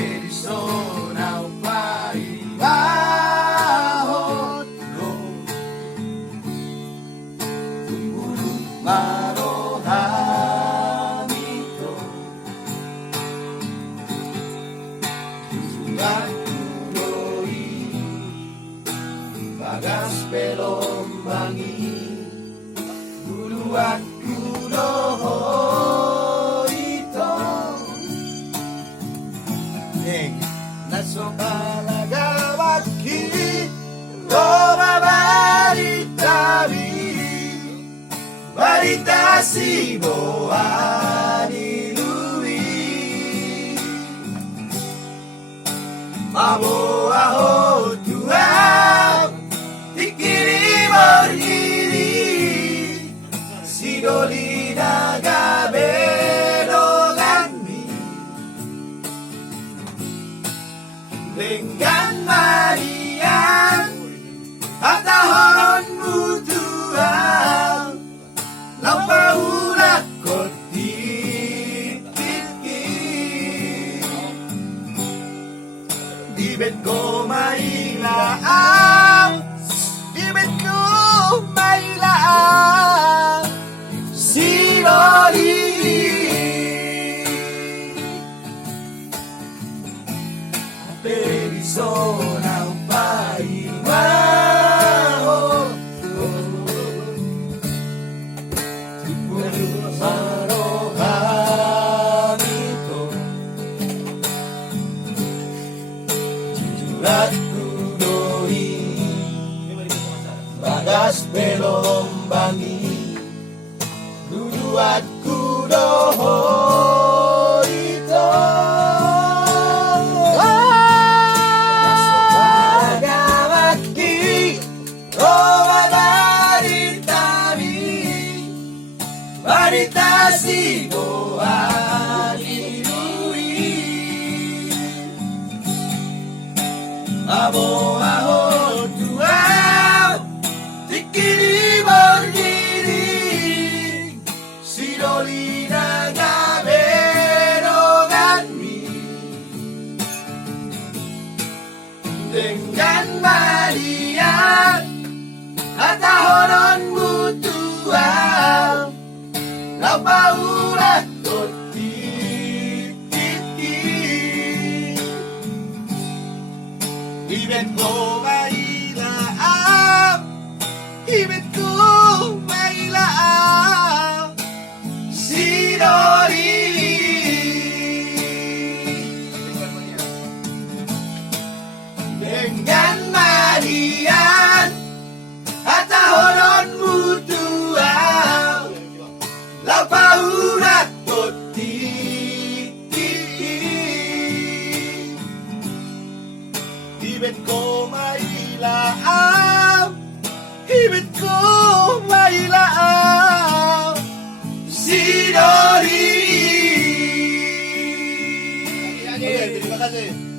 Persona paibahon lo Tumbulu marohan ito Susugat tuloy Bagas pelombangi Dulu at kulo ito Naso palagawat kito mabaritabi Barita si Boani Lui Amo aho tuam Tikiri morgiri Sidolina gabero ganmi Dengan Marian At ahoron mutuang Lampaulat ko tititki Dibet ko mailaang Dibet ko mailaang Si Loli Persona paibahon Tumbulu marohan ito Jujurat kudohi Bagas pelombangi Duduat kudoho ito Barita si Boani Lui Amo aho tuam Tikiri morgiri Sidolina gabero ganmi Dengan Marian At ahonon mutuang Lampaulat ko tititi Ibet ko mailaang Ibet ko mailaang Si Dori Dengan Marian At ahonon mutuang Lampaulat ko tititi Ibet ko mailaang Ibet ko mailaang Si Dori Oke, terima kasih.